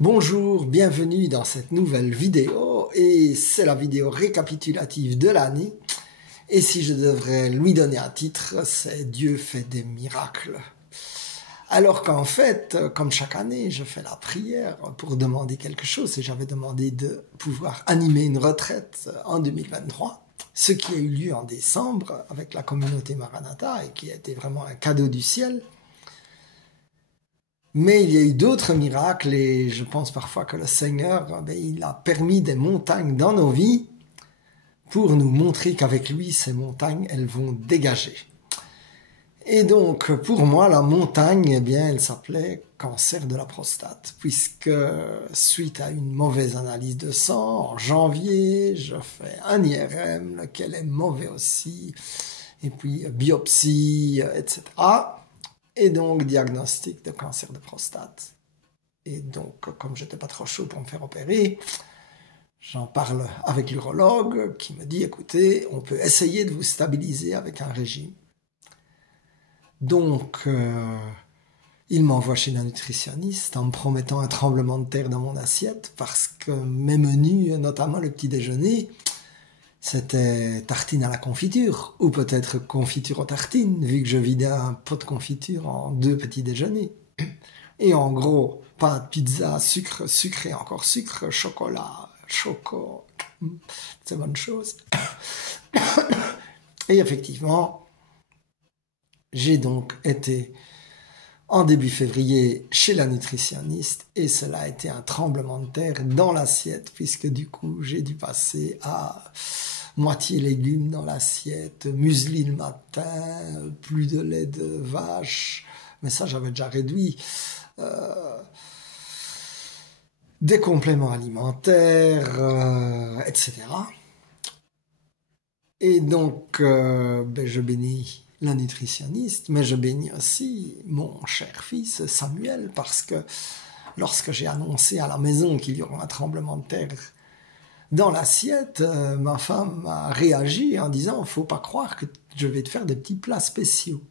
Bonjour, bienvenue dans cette nouvelle vidéo et c'est la vidéo récapitulative de l'année et si je devrais lui donner un titre, c'est Dieu fait des miracles. Alors qu'en fait, comme chaque année, je fais la prière pour demander quelque chose et j'avais demandé de pouvoir animer une retraite en 2023, ce qui a eu lieu en décembre avec la communauté Maranatha et qui a été vraiment un cadeau du ciel. Mais il y a eu d'autres miracles et je pense parfois que le Seigneur, il a permis des montagnes dans nos vies pour nous montrer qu'avec lui, ces montagnes, elles vont dégager. Et donc, pour moi, la montagne, elle s'appelait cancer de la prostate, puisque suite à une mauvaise analyse de sang, en janvier, je fais un IRM, lequel est mauvais aussi, et puis biopsie, etc. Et donc, diagnostic de cancer de prostate. Et donc, comme j'étais pas trop chaud pour me faire opérer, j'en parle avec l'urologue qui me dit, écoutez, on peut essayer de vous stabiliser avec un régime. Donc, il m'envoie chez la nutritionniste en me promettant un tremblement de terre dans mon assiette parce que mes menus, notamment le petit déjeuner, c'était tartine à la confiture, ou peut-être confiture aux tartines, vu que je vidais un pot de confiture en 2 petits déjeuners. Et en gros, pain, pizza, sucre, sucré, encore sucre, chocolat, c'est bonne chose. Et effectivement, j'ai donc été en début février chez la nutritionniste et cela a été un tremblement de terre dans l'assiette puisque du coup j'ai dû passer à moitié légumes dans l'assiette, muesli le matin, plus de lait de vache, mais ça j'avais déjà réduit, des compléments alimentaires, etc. Et donc je bénis la nutritionniste, mais je bénis aussi mon cher fils Samuel, parce que lorsque j'ai annoncé à la maison qu'il y aurait un tremblement de terre dans l'assiette, ma femme a réagi en disant « faut pas croire que je vais te faire des petits plats spéciaux ».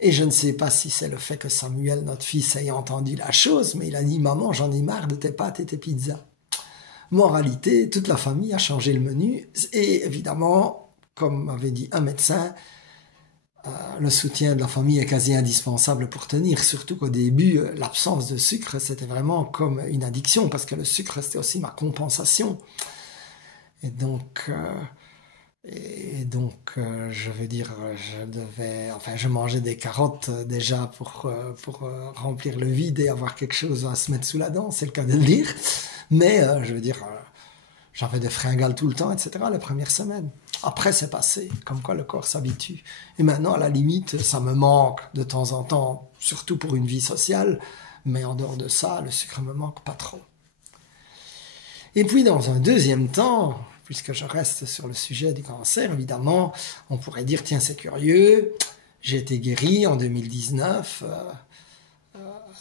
Et je ne sais pas si c'est le fait que Samuel, notre fils, ait entendu la chose, mais il a dit « maman, j'en ai marre de tes pâtes et tes pizzas ». Moralité, toute la famille a changé le menu et évidemment, comme m'avait dit un médecin, le soutien de la famille est quasi indispensable pour tenir, surtout qu'au début, l'absence de sucre, c'était vraiment comme une addiction, parce que le sucre, c'était aussi ma compensation. Et donc, je veux dire, je mangeais des carottes déjà pour remplir le vide et avoir quelque chose à se mettre sous la dent, c'est le cas de le dire. Mais, je veux dire, j'avais des fringales tout le temps, etc., les premières semaines. Après, c'est passé, comme quoi le corps s'habitue. Et maintenant, à la limite, ça me manque de temps en temps, surtout pour une vie sociale, mais en dehors de ça, le sucre me manque pas trop. Et puis, dans un deuxième temps, puisque je reste sur le sujet du cancer, évidemment, on pourrait dire, tiens, c'est curieux, j'ai été guéri en 2019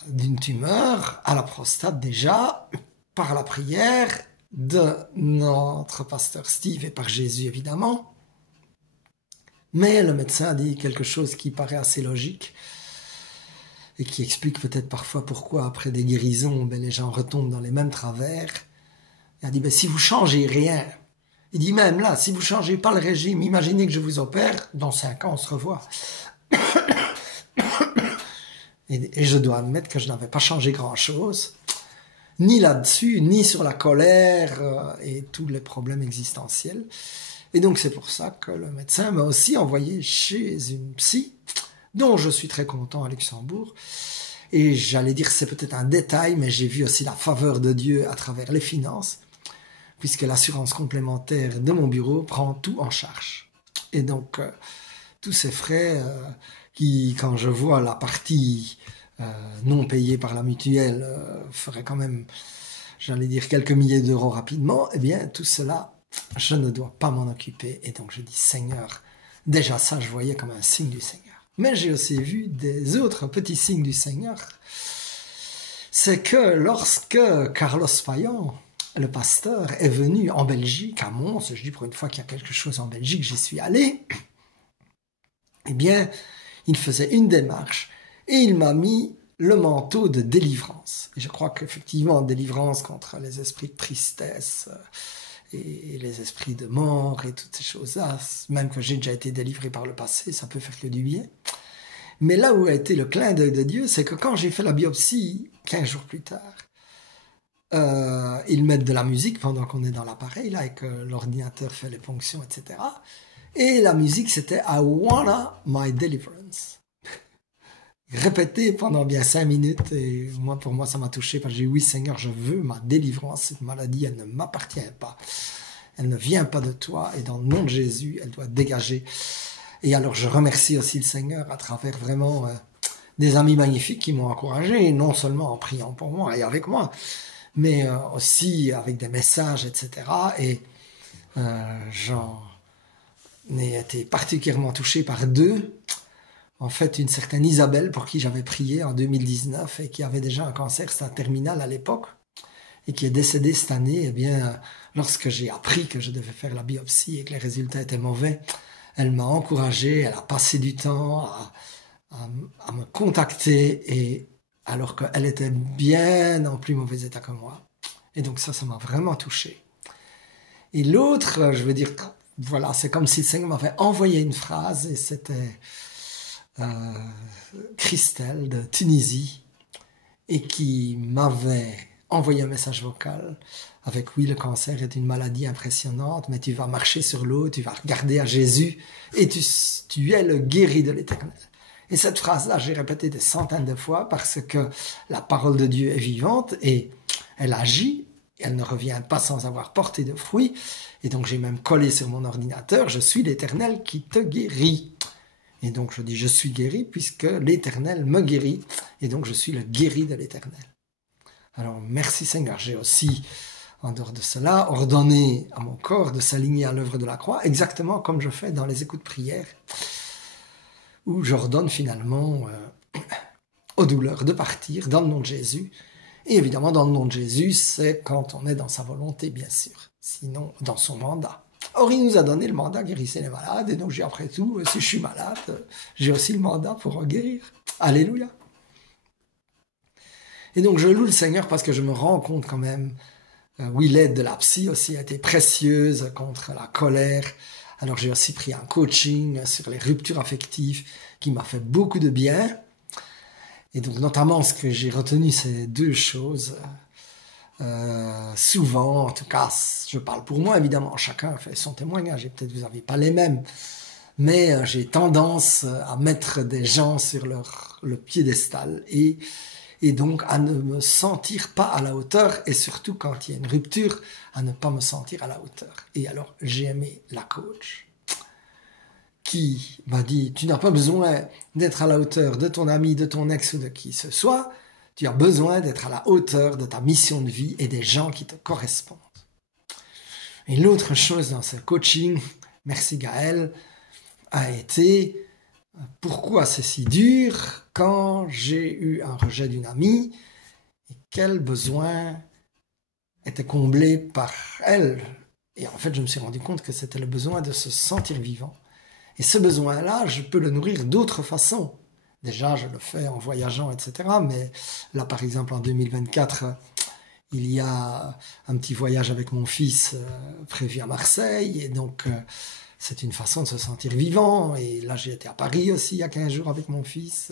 d'une tumeur à la prostate déjà, par la prière de notre pasteur Steve et par Jésus évidemment. Mais le médecin a dit quelque chose qui paraît assez logique et qui explique peut-être parfois pourquoi après des guérisons, les gens retombent dans les mêmes travers. Il a dit, si vous changez rien, il dit même là, si vous changez pas le régime, imaginez que je vous opère, dans 5 ans on se revoit. Et je dois admettre que je n'avais pas changé grand-chose. Ni là-dessus, ni sur la colère et tous les problèmes existentiels. Et donc c'est pour ça que le médecin m'a aussi envoyé chez une psy, dont je suis très content à Luxembourg. Et j'allais dire c'est peut-être un détail, mais j'ai vu aussi la faveur de Dieu à travers les finances, puisque l'assurance complémentaire de mon bureau prend tout en charge. Et donc tous ces frais qui, quand je vois la partie non payé par la mutuelle ferait quand même, j'allais dire, quelques milliers d'euros rapidement, eh bien, tout cela, je ne dois pas m'en occuper. Et donc, je dis, Seigneur, déjà ça, je voyais comme un signe du Seigneur. Mais j'ai aussi vu des autres petits signes du Seigneur. C'est que lorsque Carlos Payan, le pasteur, est venu en Belgique, à Mons, je dis pour une fois qu'il y a quelque chose en Belgique, j'y suis allé, eh bien, il faisait une démarche et il m'a mis le manteau de délivrance. Et je crois qu'effectivement, délivrance contre les esprits de tristesse et les esprits de mort et toutes ces choses-là, même que j'ai déjà été délivré par le passé, ça peut faire que du bien. Mais là où a été le clin d'œil de Dieu, c'est que quand j'ai fait la biopsie, 15 jours plus tard, ils mettent de la musique pendant qu'on est dans l'appareil, là, et que l'ordinateur fait les ponctions, etc. Et la musique, c'était I wanna my deliverance. Répété pendant bien 5 minutes, et moi, pour moi, ça m'a touché, parce que j'ai dit, oui, Seigneur, je veux ma délivrance. Cette maladie, elle ne m'appartient pas. Elle ne vient pas de toi, et dans le nom de Jésus, elle doit dégager. Et alors, je remercie aussi le Seigneur à travers vraiment des amis magnifiques qui m'ont encouragé, non seulement en priant pour moi et avec moi, mais aussi avec des messages, etc. Et j'en ai été particulièrement touché par deux. En fait, une certaine Isabelle, pour qui j'avais prié en 2019 et qui avait déjà un cancer stade terminal à l'époque, et qui est décédée cette année. Eh bien, lorsque j'ai appris que je devais faire la biopsie et que les résultats étaient mauvais, elle m'a encouragé, elle a passé du temps à me contacter, et alors qu'elle était bien en plus mauvais état que moi. Et donc ça m'a vraiment touché. Et l'autre, je veux dire, voilà, c'est comme si le Seigneur m'avait envoyé une phrase, et c'était Christelle de Tunisie, et qui m'avait envoyé un message vocal avec, oui, le cancer est une maladie impressionnante, mais tu vas marcher sur l'eau, tu vas regarder à Jésus, et tu es le guéri de l'Éternel. Et cette phrase-là, j'ai répété des centaines de fois, parce que la parole de Dieu est vivante, et elle agit, elle ne revient pas sans avoir porté de fruits. Et donc j'ai même collé sur mon ordinateur, je suis l'Éternel qui te guérit. Et donc je dis, je suis guéri puisque l'Éternel me guérit, et donc je suis le guéri de l'Éternel. Alors merci Seigneur, j'ai aussi, en dehors de cela, ordonné à mon corps de s'aligner à l'œuvre de la croix, exactement comme je fais dans les écoutes de prière, où j'ordonne finalement aux douleurs de partir dans le nom de Jésus. Et évidemment, dans le nom de Jésus, c'est quand on est dans sa volonté, bien sûr. Sinon, dans son mandat. Or, il nous a donné le mandat guérissez les malades. Et donc, j'ai après tout, si je suis malade, j'ai aussi le mandat pour guérir. Alléluia. Et donc, je loue le Seigneur parce que je me rends compte quand même, oui, l'aide de la psy aussi a été précieuse contre la colère. Alors, j'ai aussi pris un coaching sur les ruptures affectives qui m'a fait beaucoup de bien. Et donc, notamment, ce que j'ai retenu, c'est deux choses. Souvent, en tout cas, je parle pour moi, évidemment, chacun fait son témoignage, et peut-être vous n'avez pas les mêmes, mais j'ai tendance à mettre des gens sur le piédestal, et donc à ne me sentir pas à la hauteur, et surtout quand il y a une rupture, à ne pas me sentir à la hauteur. Et alors, j'ai aimé la coach qui m'a dit, tu n'as pas besoin d'être à la hauteur de ton ami, de ton ex ou de qui que ce soit, tu as besoin d'être à la hauteur de ta mission de vie et des gens qui te correspondent. Et l'autre chose dans ce coaching, merci Gaël, a été pourquoi c'est si dur quand j'ai eu un rejet d'une amie et quel besoin était comblé par elle. Et en fait, je me suis rendu compte que c'était le besoin de se sentir vivant. Et ce besoin-là, je peux le nourrir d'autres façons. Déjà, je le fais en voyageant, etc. Mais là, par exemple, en 2024, il y a un petit voyage avec mon fils prévu à Marseille. Et donc, c'est une façon de se sentir vivant. Et là, j'ai été à Paris aussi il y a 15 jours avec mon fils.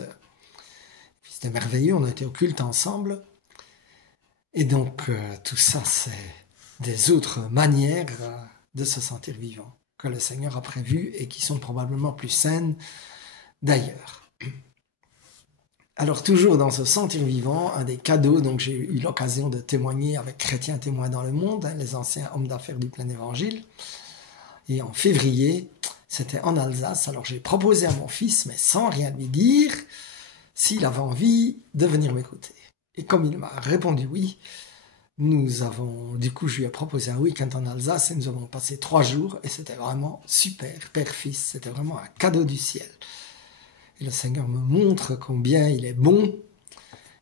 C'était merveilleux, on a été au culte ensemble. Et donc, tout ça, c'est des autres manières de se sentir vivant que le Seigneur a prévues et qui sont probablement plus saines d'ailleurs. Alors toujours dans ce sentir vivant, un des cadeaux, donc j'ai eu l'occasion de témoigner avec Chrétiens témoins dans le monde, les anciens hommes d'affaires du plein évangile. Et en février, c'était en Alsace, alors j'ai proposé à mon fils, mais sans rien lui dire, s'il avait envie de venir m'écouter. Et comme il m'a répondu oui, du coup je lui ai proposé un week-end en Alsace et nous avons passé 3 jours et c'était vraiment super, père-fils, c'était vraiment un cadeau du ciel. Et le Seigneur me montre combien il est bon.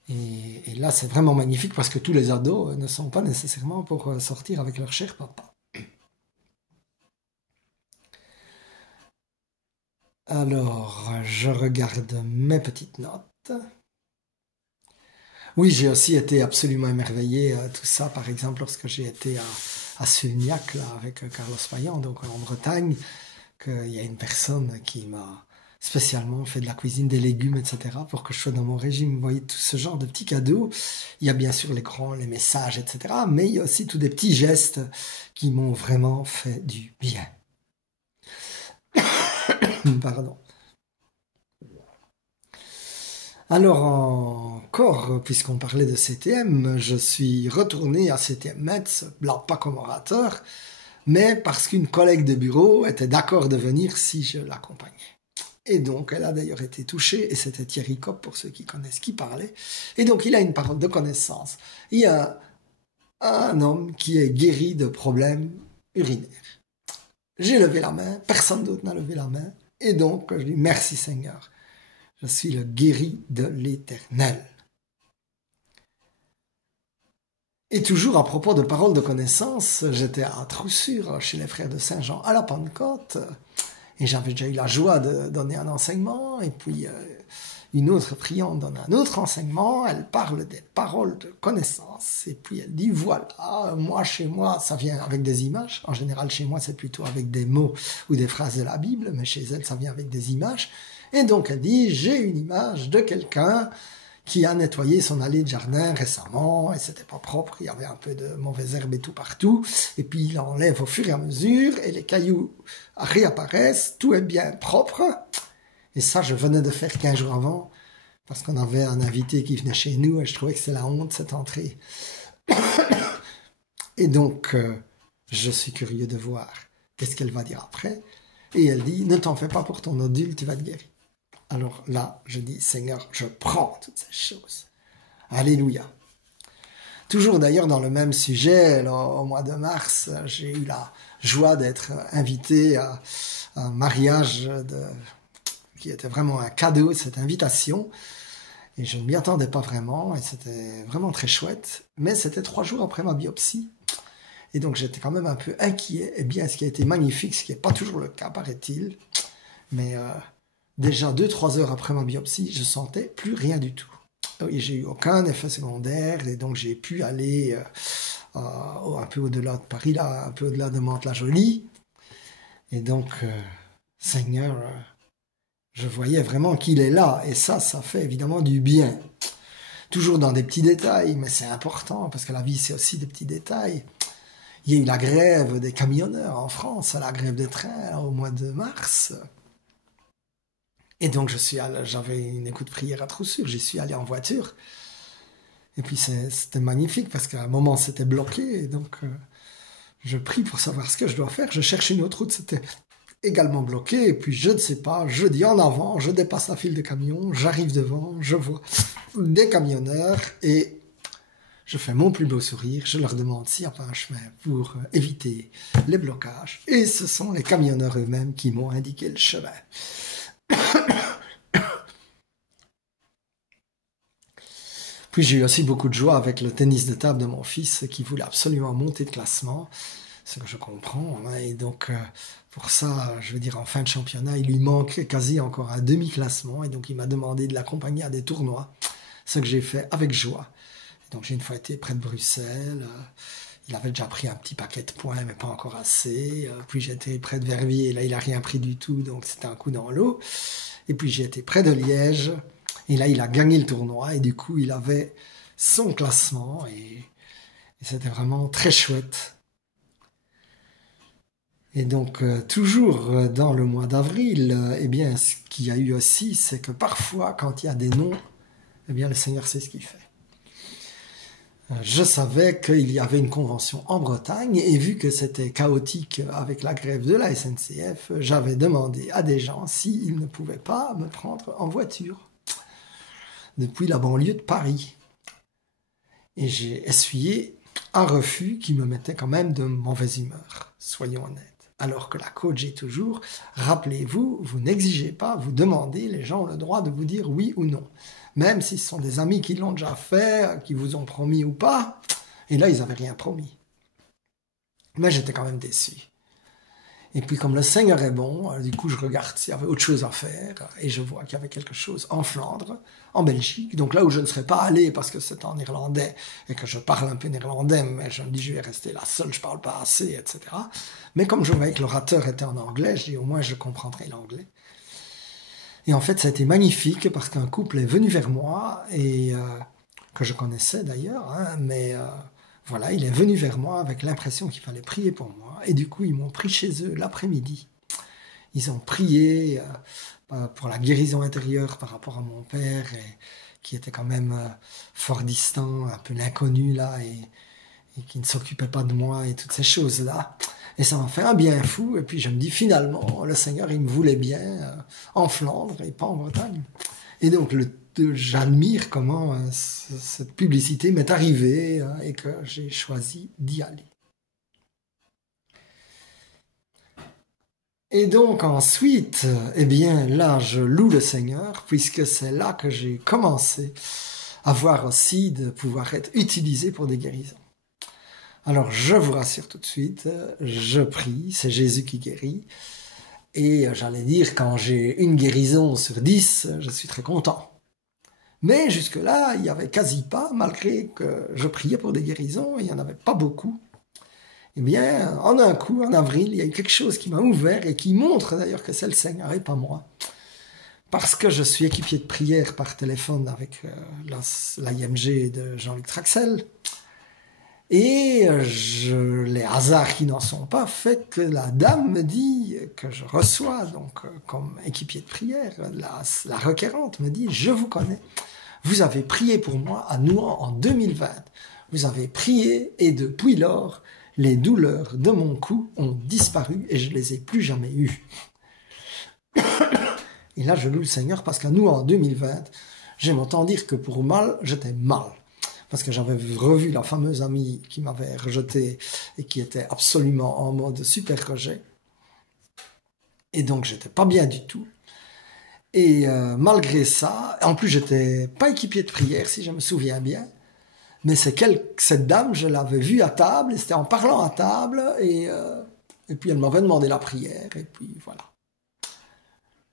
Et là, c'est vraiment magnifique parce que tous les ados ne sont pas nécessairement pour sortir avec leur cher papa. Alors, je regarde mes petites notes. Oui, j'ai aussi été absolument émerveillé, tout ça, par exemple, lorsque j'ai été à Sulniac, là, avec Carlos Payan, donc en Bretagne, qu'il y a une personne qui m'a spécialement fait de la cuisine, des légumes, etc., pour que je sois dans mon régime. Vous voyez, tout ce genre de petits cadeaux. Il y a bien sûr les grands, les messages, etc., mais il y a aussi tous des petits gestes qui m'ont vraiment fait du bien. Pardon. Alors encore, puisqu'on parlait de CTM, je suis retourné à CTM Metz, là pas comme orateur, mais parce qu'une collègue de bureau était d'accord de venir si je l'accompagnais. Et donc, elle a d'ailleurs été touchée, et c'était Thierry Kopp, pour ceux qui connaissent, qui parlait. Et donc, il a une parole de connaissance. Il y a un homme qui est guéri de problèmes urinaires. J'ai levé la main, personne d'autre n'a levé la main, et donc, je dis merci Seigneur. Je suis le guéri de l'Éternel. Et toujours à propos de paroles de connaissance, j'étais à Troussure, chez les frères de Saint-Jean, à la Pentecôte, et j'avais déjà eu la joie de donner un enseignement, et puis une autre priante donne un autre enseignement, elle parle des paroles de connaissance, et puis elle dit, voilà, moi, chez moi, ça vient avec des images. En général, chez moi, c'est plutôt avec des mots ou des phrases de la Bible, mais chez elle, ça vient avec des images. Et donc, elle dit, j'ai une image de quelqu'un qui a nettoyé son allée de jardin récemment, et c'était pas propre, il y avait un peu de mauvaise herbe et tout partout, et puis il enlève au fur et à mesure, et les cailloux réapparaissent, tout est bien propre. Et ça, je venais de faire 15 jours avant, parce qu'on avait un invité qui venait chez nous, et je trouvais que c'est la honte, cette entrée. Et donc, je suis curieux de voir qu'est-ce qu'elle va dire après. Et elle dit, ne t'en fais pas pour ton nodule, tu vas te guérir. Alors là, je dis, Seigneur, je prends toutes ces choses. Alléluia. Toujours d'ailleurs dans le même sujet, là, au mois de mars, j'ai eu la joie d'être invité à un mariage qui était vraiment un cadeau, cette invitation. Et je ne m'y attendais pas vraiment, et c'était vraiment très chouette. Mais c'était 3 jours après ma biopsie. Et donc j'étais quand même un peu inquiet. Et bien, ce qui a été magnifique, ce qui n'est pas toujours le cas, paraît-il. Mais déjà 2-3 heures après ma biopsie, je sentais plus rien du tout. Et j'ai eu aucun effet secondaire, et donc j'ai pu aller un peu au-delà de Paris, là, un peu au-delà de Mantes-la-Jolie. Et donc, Seigneur, je voyais vraiment qu'il est là, et ça fait évidemment du bien. Toujours dans des petits détails, mais c'est important, parce que la vie, c'est aussi des petits détails. Il y a eu la grève des camionneurs en France, la grève des trains au mois de mars. Et donc, j'avais une écoute prière à Troussure, j'y suis allé en voiture. Et puis, c'était magnifique, parce qu'à un moment, c'était bloqué, et donc, je prie pour savoir ce que je dois faire. Je cherche une autre route, c'était également bloqué, et puis je ne sais pas, je dis en avant, je dépasse la file de camions, j'arrive devant, je vois des camionneurs, et je fais mon plus beau sourire, je leur demande s'il n'y a pas un chemin pour éviter les blocages, et ce sont les camionneurs eux-mêmes qui m'ont indiqué le chemin. Puis j'ai eu aussi beaucoup de joie avec le tennis de table de mon fils qui voulait absolument monter de classement, ce que je comprends, hein, et donc pour ça, je veux dire, en fin de championnat, il lui manque quasi encore un demi-classement, et donc il m'a demandé de l'accompagner à des tournois, ce que j'ai fait avec joie. Et donc j'ai une fois été près de Bruxelles, il avait déjà pris un petit paquet de points, mais pas encore assez, puis j'étais près de Verviers, et là il n'a rien pris du tout, donc c'était un coup dans l'eau, et puis j'ai été près de Liège, et là il a gagné le tournoi, et du coup il avait son classement, et c'était vraiment très chouette. Et donc, toujours dans le mois d'avril, eh bien, ce qu'il y a eu aussi, c'est que parfois, quand il y a des noms, eh bien, le Seigneur sait ce qu'il fait. Je savais qu'il y avait une convention en Bretagne, et vu que c'était chaotique avec la grève de la SNCF, j'avais demandé à des gens s'ils ne pouvaient pas me prendre en voiture depuis la banlieue de Paris. Et j'ai essuyé un refus qui me mettait quand même de mauvaise humeur, soyons honnêtes. Alors que la coach est toujours, rappelez-vous, vous n'exigez pas, vous demandez, les gens ont le droit de vous dire oui ou non. Même si ce sont des amis qui l'ont déjà fait, qui vous ont promis ou pas, et là ils n'avaient rien promis. Mais j'étais quand même déçu. Et puis comme le Seigneur est bon, du coup je regarde s'il y avait autre chose à faire et je vois qu'il y avait quelque chose en Flandre, en Belgique, donc là où je ne serais pas allé parce que c'est en néerlandais et que je parle un peu néerlandais, mais je me dis je vais rester là seul, je parle pas assez, etc. Mais comme je voyais que l'orateur était en anglais, je dis au moins je comprendrai l'anglais. Et en fait ça a été magnifique parce qu'un couple est venu vers moi et que je connaissais d'ailleurs, hein, mais voilà, il est venu vers moi avec l'impression qu'il fallait prier pour moi. Et du coup, ils m'ont pris chez eux l'après-midi. Ils ont prié pour la guérison intérieure par rapport à mon père, qui était quand même fort distant, un peu l'inconnu là, et qui ne s'occupait pas de moi et toutes ces choses-là. Et ça m'a fait un bien fou. Et puis je me dis finalement, le Seigneur, il me voulait bien en Flandre et pas en Bretagne. Et donc j'admire comment cette publicité m'est arrivée et que j'ai choisi d'y aller. Et donc ensuite, eh bien là, je loue le Seigneur puisque c'est là que j'ai commencé à voir aussi de pouvoir être utilisé pour des guérisons. Alors je vous rassure tout de suite, je prie, c'est Jésus qui guérit. Et j'allais dire, quand j'ai une guérison sur 10, je suis très content. Mais jusque-là, il n'y avait quasi pas, malgré que je priais pour des guérisons, il n'y en avait pas beaucoup. Eh bien, en un coup, en avril, il y a eu quelque chose qui m'a ouvert et qui montre d'ailleurs que c'est le Seigneur et pas moi. Parce que je suis équipier de prière par téléphone avec l'IMG de Jean-Luc Traxel. Et les hasards qui n'en sont pas fait que la dame me dit que je reçois, donc comme équipier de prière, la requérante me dit « Je vous connais, vous avez prié pour moi à Nouan en 2020. Vous avez prié et depuis lors, les douleurs de mon cou ont disparu et je ne les ai plus jamais eues. » Et là, je loue le Seigneur parce qu'à Nouan en 2020, j'aime autant dire que pour mal, j'étais mal. Parce que j'avais revu la fameuse amie qui m'avait rejeté et qui était absolument en mode super rejet. Et donc, j'étais pas bien du tout. Et malgré ça, en plus, j'étais pas équipier de prière, si je me souviens bien. Mais cette dame, je l'avais vue à table, et c'était en parlant à table, et puis elle m'avait demandé la prière, et puis voilà.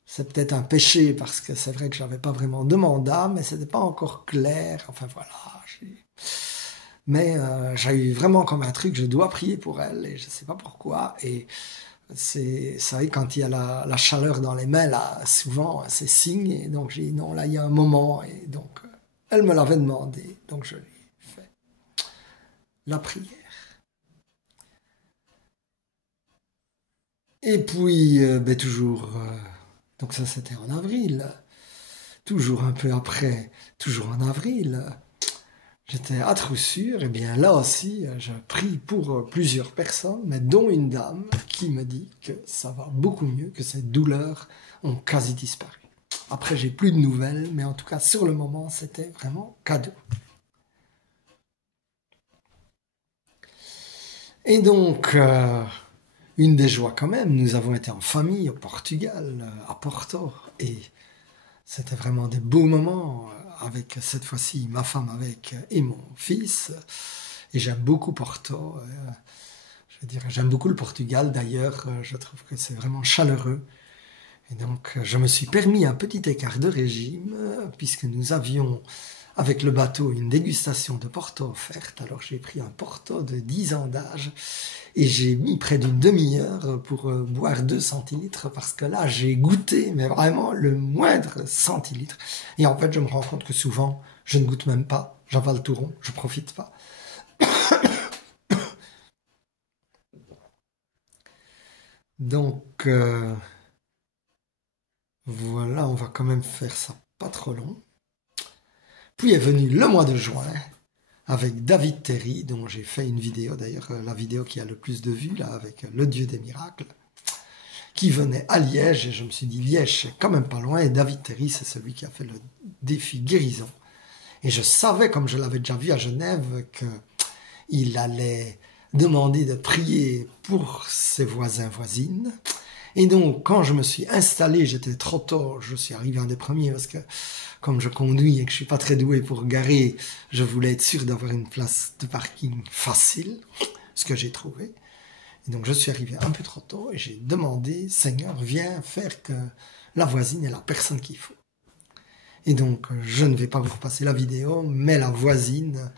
C'est peut-être un péché, parce que c'est vrai que je n'avais pas vraiment de mandat, mais c'était pas encore clair, enfin voilà. Mais j'ai eu vraiment comme un truc, je dois prier pour elle, et je ne sais pas pourquoi, et c'est vrai, quand il y a la chaleur dans les mains, là, souvent, c'est signe, et donc j'ai dit non, là, il y a un moment, et donc, elle me l'avait demandé, donc je lui ai fait la prière. Et puis, toujours, donc ça c'était en avril, toujours un peu après, toujours en avril, j'étais à Troussure, et bien là aussi, je prie pour plusieurs personnes, mais dont une dame qui me dit que ça va beaucoup mieux, que ces douleurs ont quasi disparu. Après, j'ai plus de nouvelles, mais en tout cas, sur le moment, c'était vraiment cadeau. Et donc, une des joies quand même, nous avons été en famille au Portugal, à Porto, et c'était vraiment des beaux moments avec cette fois-ci ma femme avec et mon fils. Et j'aime beaucoup Porto. Je veux dire, j'aime beaucoup le Portugal d'ailleurs. Je trouve que c'est vraiment chaleureux. Et donc, je me suis permis un petit écart de régime puisque nous avions avec le bateau une dégustation de Porto offerte. Alors, j'ai pris un Porto de 10 ans d'âge et j'ai mis près d'une demi-heure pour boire 2 centilitres parce que là, j'ai goûté, mais vraiment le moindre centilitre. Et en fait, je me rends compte que souvent, je ne goûte même pas, j'avale tout rond, je profite pas. Donc, voilà, on va quand même faire ça pas trop long. Puis est venu le mois de juin, avec David Terry, dont j'ai fait une vidéo, d'ailleurs la vidéo qui a le plus de vues, là, avec le Dieu des miracles, qui venait à Liège, et je me suis dit, Liège, c'est quand même pas loin, et David Terry, c'est celui qui a fait le défi guérison. Et je savais, comme je l'avais déjà vu à Genève, qu'il allait demander de prier pour ses voisins, voisines. Et donc, quand je me suis installé, j'étais trop tôt, je suis arrivé un des premiers, parce que comme je conduis et que je suis pas très doué pour garer, je voulais être sûr d'avoir une place de parking facile, ce que j'ai trouvé. Et donc je suis arrivé un peu trop tôt et j'ai demandé, Seigneur, viens faire que la voisine ait la personne qu'il faut. Et donc je ne vais pas vous repasser la vidéo, mais la voisine,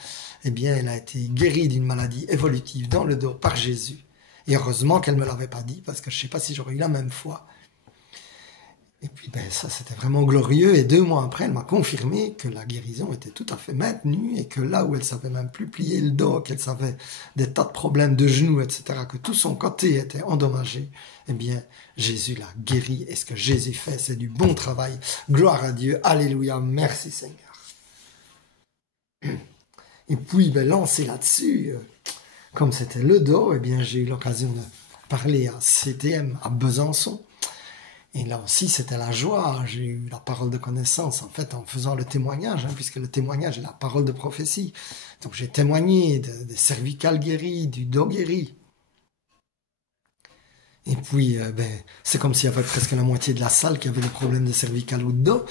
eh bien, elle a été guérie d'une maladie évolutive dans le dos par Jésus. Et heureusement qu'elle ne me l'avait pas dit, parce que je ne sais pas si j'aurais eu la même foi. Et puis ça, c'était vraiment glorieux. Et 2 mois après, elle m'a confirmé que la guérison était tout à fait maintenue et que là où elle savait même plus plier le dos, qu'elle savait des tas de problèmes de genoux, etc., que tout son côté était endommagé, eh bien, Jésus l'a guéri. Et ce que Jésus fait, c'est du bon travail. Gloire à Dieu. Alléluia. Merci Seigneur. Et puis, lancé là-dessus, comme c'était le dos, eh bien, j'ai eu l'occasion de parler à CTM à Besançon. Et là aussi, c'était la joie. J'ai eu la parole de connaissance, en fait, en faisant le témoignage, puisque le témoignage est la parole de prophétie. Donc, j'ai témoigné des cervicales guéries, du dos guéri. Et puis, c'est comme s'il y avait presque la moitié de la salle qui avait des problèmes de cervicales ou de dos.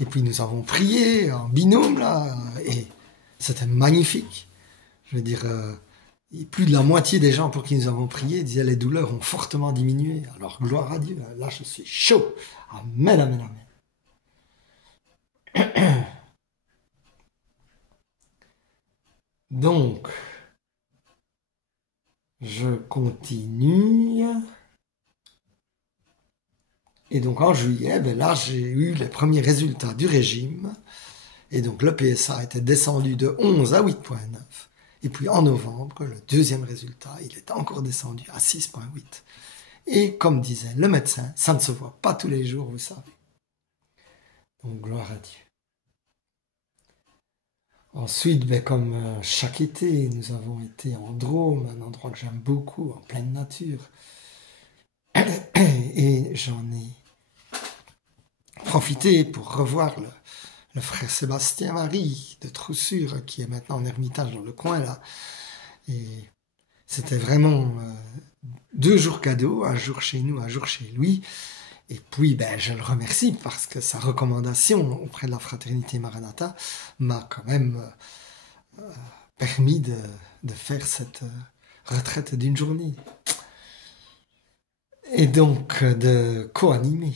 Et puis, nous avons prié en binôme, là, et c'était magnifique. Je veux dire, plus de la moitié des gens pour qui nous avons prié disaient les douleurs ont fortement diminué. Alors, gloire à Dieu. Là, je suis chaud. Amen, amen, amen. Donc, je continue. Et donc, en juillet, là, j'ai eu les premiers résultats du régime. Et donc, le PSA était descendu de 11 à 8,9. Et puis, en novembre, le deuxième résultat, il est encore descendu à 6,8. Et comme disait le médecin, ça ne se voit pas tous les jours, vous savez. Donc, gloire à Dieu. Ensuite, comme chaque été, nous avons été en Drôme, un endroit que j'aime beaucoup, en pleine nature. Et j'en ai profité pour revoir le frère Sébastien Marie de Troussure, qui est maintenant en ermitage dans le coin là. Et c'était vraiment 2 jours cadeaux, un jour chez nous, un jour chez lui. Et puis, je le remercie parce que sa recommandation auprès de la fraternité Maranatha m'a quand même permis de faire cette retraite d'une journée. Et donc, de co-animer.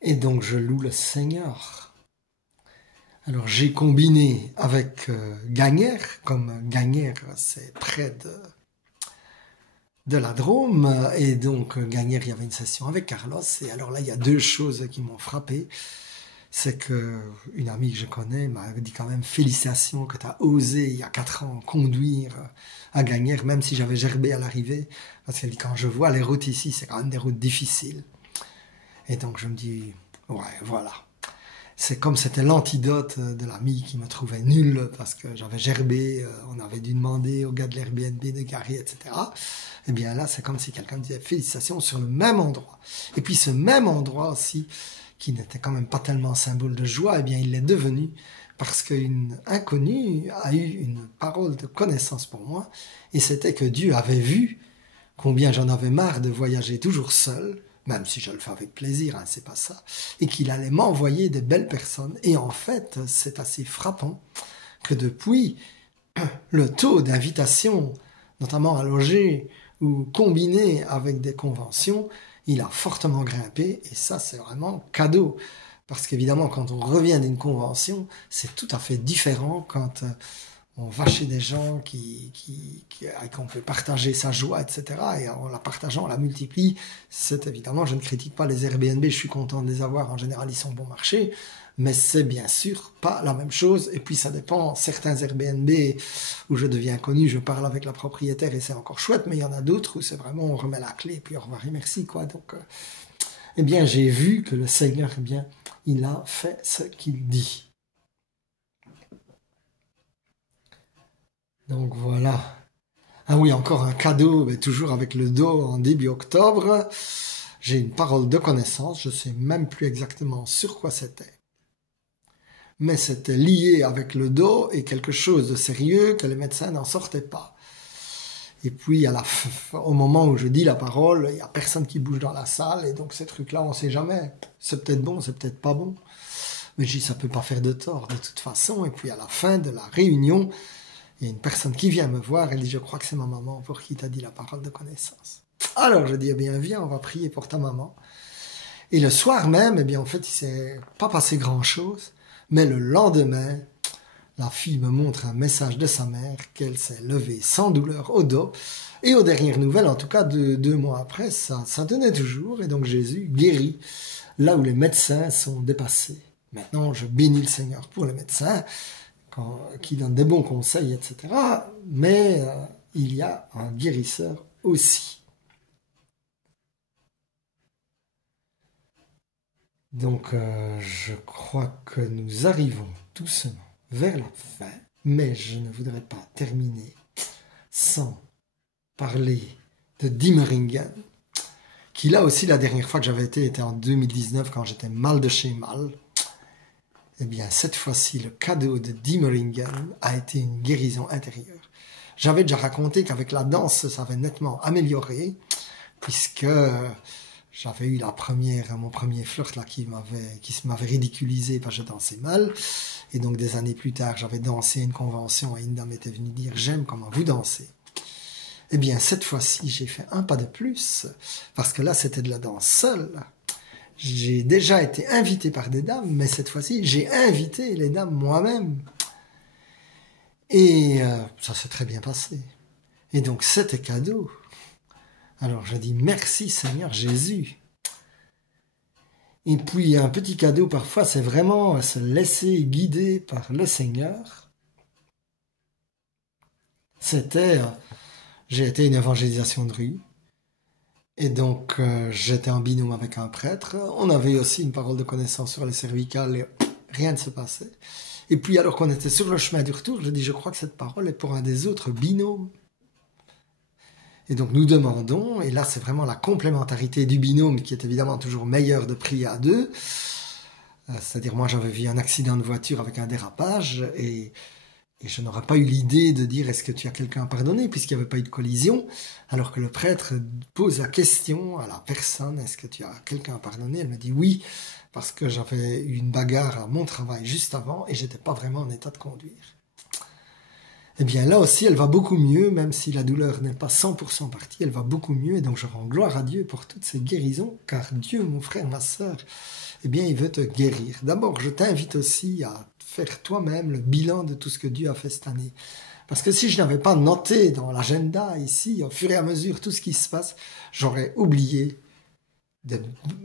Et donc, je loue le Seigneur. Alors, j'ai combiné avec Gagnères, comme Gagnères, c'est près de la Drôme, et donc Gagnères, il y avait une session avec Carlos, et alors là, il y a 2 choses qui m'ont frappé. C'est que une amie que je connais m'a dit quand même félicitations que tu as osé il y a 4 ans conduire à Gagnères, même si j'avais gerbé à l'arrivée, parce qu'elle dit quand je vois les routes ici, c'est quand même des routes difficiles. Et donc je me dis, ouais, voilà. C'est comme c'était l'antidote de l'ami qui me trouvait nul parce que j'avais gerbé, on avait dû demander au gars de l'Airbnb de garer, etc. Et bien là, c'est comme si quelqu'un me disait félicitations sur le même endroit. Et puis ce même endroit aussi, qui n'était quand même pas tellement symbole de joie, eh bien il l'est devenu parce qu'une inconnue a eu une parole de connaissance pour moi, et c'était que Dieu avait vu combien j'en avais marre de voyager toujours seul, même si je le fais avec plaisir, c'est pas ça, et qu'il allait m'envoyer des belles personnes. Et en fait, c'est assez frappant que depuis, le taux d'invitation, notamment à loger ou combiné avec des conventions, il a fortement grimpé, et ça, c'est vraiment cadeau. Parce qu'évidemment, quand on revient d'une convention, c'est tout à fait différent quand on va chez des gens avec qui on peut partager sa joie, etc. Et en la partageant, on la multiplie. C'est évidemment, je ne critique pas les Airbnb, je suis content de les avoir. En général, ils sont bon marché. Mais c'est bien sûr pas la même chose. Et puis, ça dépend. Certains Airbnb où je deviens connu, je parle avec la propriétaire et c'est encore chouette. Mais il y en a d'autres où c'est vraiment, on remet la clé et puis au revoir et merci, quoi. Donc, eh bien, j'ai vu que le Seigneur, eh bien, il a fait ce qu'il dit. Donc voilà. Ah oui, encore un cadeau, mais toujours avec le dos en début octobre. J'ai une parole de connaissance, je sais même plus exactement sur quoi c'était. Mais c'était lié avec le dos et quelque chose de sérieux que les médecins n'en sortaient pas. Et puis, au moment où je dis la parole, il n'y a personne qui bouge dans la salle, et donc ces trucs-là, on ne sait jamais. C'est peut-être bon, c'est peut-être pas bon. Mais je dis, ça peut pas faire de tort de toute façon. Et puis à la fin de la réunion, il y a une personne qui vient me voir, elle dit, je crois que c'est ma maman pour qui t'as dit la parole de connaissance. Alors je dis, eh bien, viens, on va prier pour ta maman. Et le soir même, eh bien, en fait, il s'est pas passé grand-chose, mais le lendemain, la fille me montre un message de sa mère qu'elle s'est levée sans douleur au dos. Et aux dernières nouvelles, en tout cas 2 mois après, ça tenait toujours. Et donc Jésus guérit là où les médecins sont dépassés. Maintenant, je bénis le Seigneur pour les médecins qui donnent des bons conseils, etc. Mais il y a un guérisseur aussi. Donc, je crois que nous arrivons doucement vers la fin, mais je ne voudrais pas terminer sans parler de Diemeringen, qui là aussi, la dernière fois que j'avais été était en 2019, quand j'étais mal de chez mal. Eh bien, cette fois-ci, le cadeau de Diemeringen a été une guérison intérieure. J'avais déjà raconté qu'avec la danse, ça avait nettement amélioré, puisque j'avais eu mon premier flirt là qui m'avait ridiculisé parce que je dansais mal. Et donc, des années plus tard, j'avais dansé à une convention et une dame était venue dire « J'aime comment vous dansez ». Eh bien, cette fois-ci, j'ai fait un pas de plus, parce que là, c'était de la danse seule. J'ai déjà été invité par des dames, mais cette fois-ci, j'ai invité les dames moi-même. Et ça s'est très bien passé. Et donc, c'était cadeau. Alors, je dis merci Seigneur Jésus. Et puis, un petit cadeau, parfois, c'est vraiment se laisser guider par le Seigneur. J'ai été à une évangélisation de rue. Et donc, j'étais en binôme avec un prêtre. On avait aussi une parole de connaissance sur les cervicales et rien ne se passait. Et puis, alors qu'on était sur le chemin du retour, je dis, je crois que cette parole est pour un des autres binômes. Et donc, nous demandons, et là, c'est vraiment la complémentarité du binôme qui est évidemment toujours meilleure de prier à deux. C'est-à-dire, moi, j'avais vu un accident de voiture avec un dérapage et je n'aurais pas eu l'idée de dire est-ce que tu as quelqu'un à pardonner puisqu'il n'y avait pas eu de collision, alors que le prêtre pose la question à la personne est-ce que tu as quelqu'un à pardonner. Elle me dit oui parce que j'avais eu une bagarre à mon travail juste avant et j'étais pas vraiment en état de conduire. Eh bien là aussi elle va beaucoup mieux, même si la douleur n'est pas 100% partie, elle va beaucoup mieux et donc je rends gloire à Dieu pour toutes ces guérisons car Dieu, mon frère, ma sœur, eh bien il veut te guérir. D'abord je t'invite aussi à faire toi-même le bilan de tout ce que Dieu a fait cette année. Parce que si je n'avais pas noté dans l'agenda ici, au fur et à mesure, tout ce qui se passe, j'aurais oublié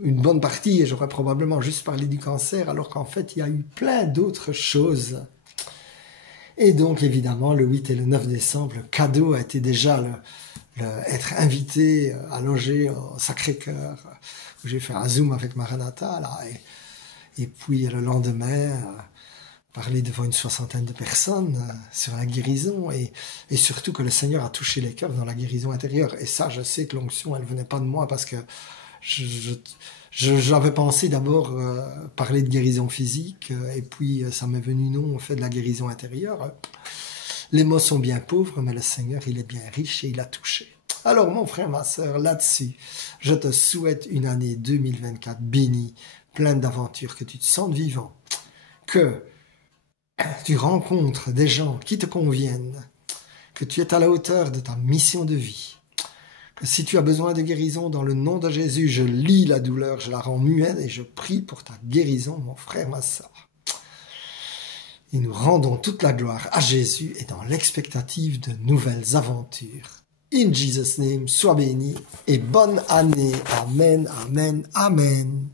une bonne partie et j'aurais probablement juste parlé du cancer, alors qu'en fait, il y a eu plein d'autres choses. Et donc, évidemment, le 8 et le 9 décembre, le cadeau a été déjà être invité à loger au Sacré-Cœur, où j'ai fait un Zoom avec Maranatha, là, et puis le lendemain... parler devant une 60aine de personnes sur la guérison et surtout que le Seigneur a touché les cœurs dans la guérison intérieure. Et ça, je sais que l'onction, elle venait pas de moi parce que j'avais pensé d'abord parler de guérison physique et puis ça m'est venu non, on fait de la guérison intérieure. Les mots sont bien pauvres, mais le Seigneur, il est bien riche et il a touché. Alors, mon frère, ma sœur, là-dessus, je te souhaite une année 2024 bénie, pleine d'aventures, que tu te sentes vivant, que tu rencontres des gens qui te conviennent, que tu es à la hauteur de ta mission de vie, que si tu as besoin de guérison, dans le nom de Jésus, je lis la douleur, je la rends muette et je prie pour ta guérison, mon frère, ma sœur. Et nous rendons toute la gloire à Jésus et dans l'expectative de nouvelles aventures. In Jesus' name, sois béni et bonne année. Amen, amen, amen.